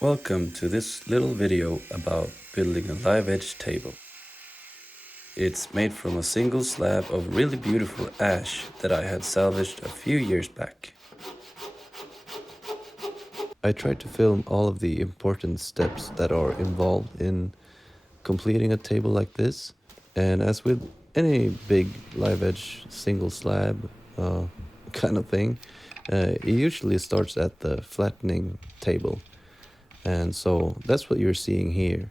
Welcome to this little video about building a live edge table. It's made from a single slab of really beautiful ash that I had salvaged a few years back. I tried to film all of the important steps that are involved in completing a table like this, and as with any big live edge single slab kind of thing, it usually starts at the flattening table. And so that's what you're seeing here.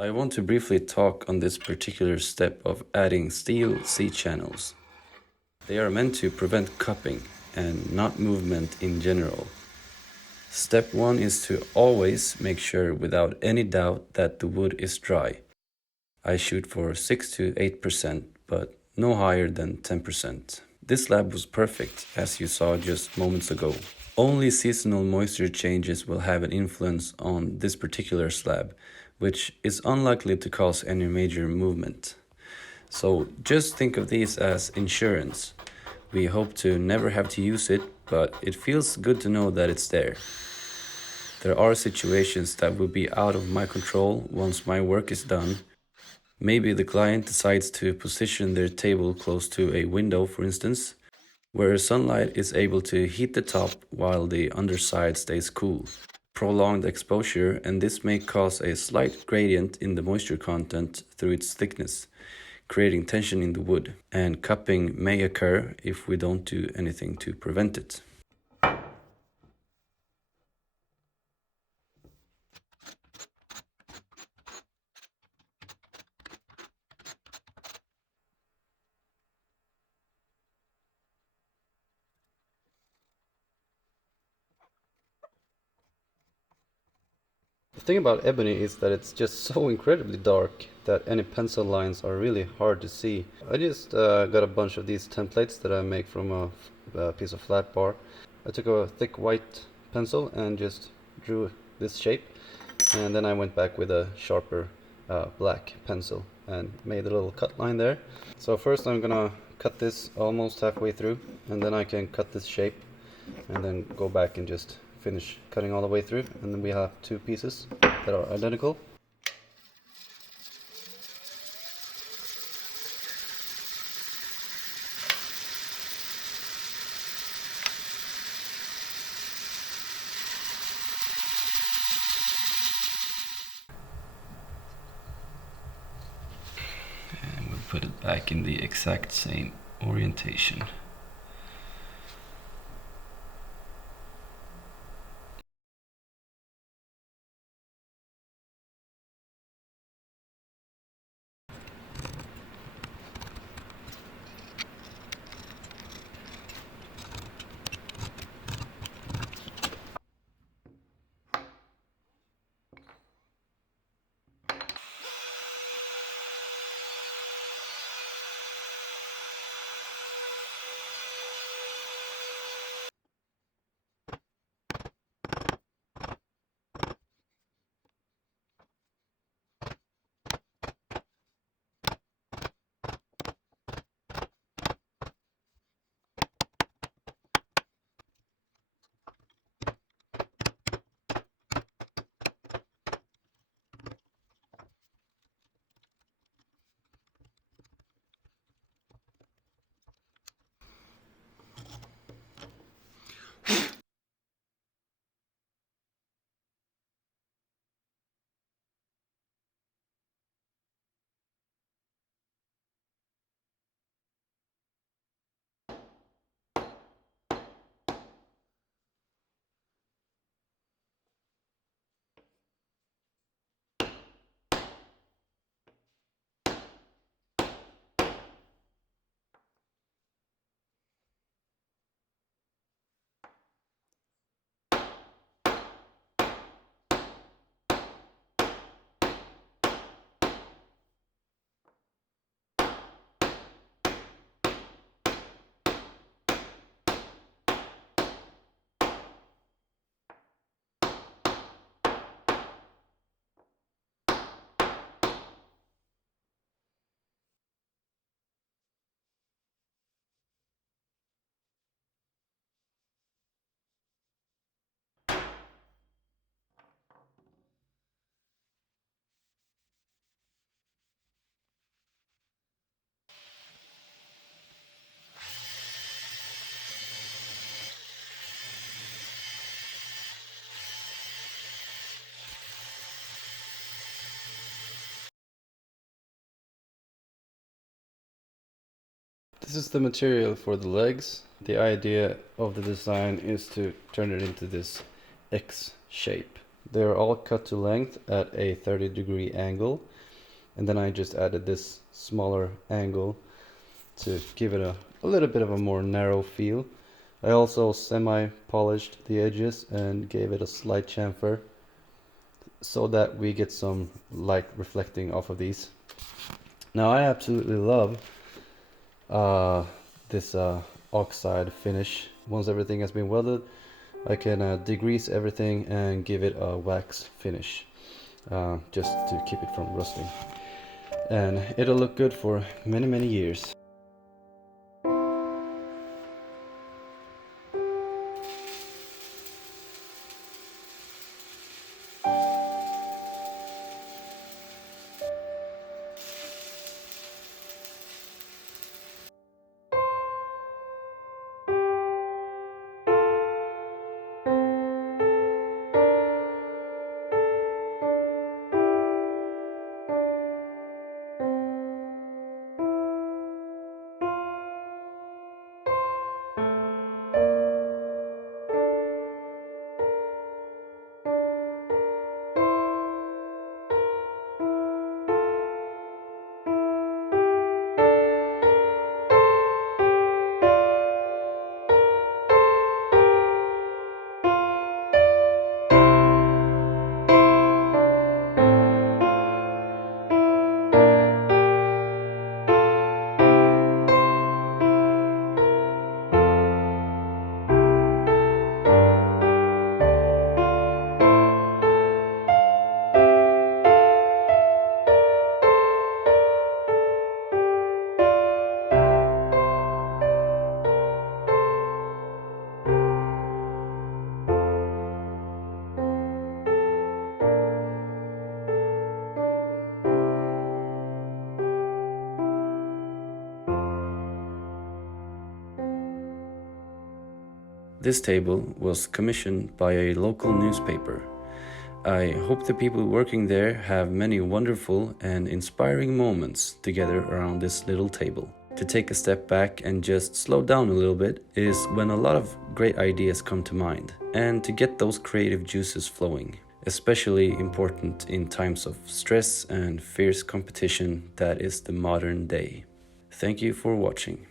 I want to briefly talk on this particular step of adding steel C-channels. They are meant to prevent cupping and not movement in general. Step 1 is to always make sure without any doubt that the wood is dry. I shoot for 6 to 8%, but no higher than 10%. This slab was perfect, as you saw just moments ago. Only seasonal moisture changes will have an influence on this particular slab, which is unlikely to cause any major movement. So just think of these as insurance. We hope to never have to use it, but it feels good to know that it's there. There are situations that will be out of my control once my work is done. Maybe the client decides to position their table close to a window, for instance, where sunlight is able to heat the top while the underside stays cool. Prolonged exposure, and this may cause a slight gradient in the moisture content through its thickness, creating tension in the wood, and cupping may occur if we don't do anything to prevent it. The thing about ebony is that it's just so incredibly dark that any pencil lines are really hard to see. I just got a bunch of these templates that I make from a piece of flat bar. I took a thick white pencil and just drew this shape, and then I went back with a sharper black pencil and made a little cut line there. So first I'm gonna cut this almost halfway through, and then I can cut this shape and then go back and just finish cutting all the way through, and then we have two pieces that are identical. And we'll put it back in the exact same orientation. This is the material for the legs. The idea of the design is to turn it into this X shape. They are all cut to length at a 30-degree angle, and then I just added this smaller angle to give it a little bit of a more narrow feel. I also semi-polished the edges and gave it a slight chamfer so that we get some light reflecting off of these. Now I absolutely love this oxide finish. Once everything has been welded, I can degrease everything and give it a wax finish, just to keep it from rusting. And it'll look good for many years. This table was commissioned by a local newspaper. I hope the people working there have many wonderful and inspiring moments together around this little table. To take a step back and just slow down a little bit is when a lot of great ideas come to mind, and to get those creative juices flowing, especially important in times of stress and fierce competition that is the modern day. Thank you for watching.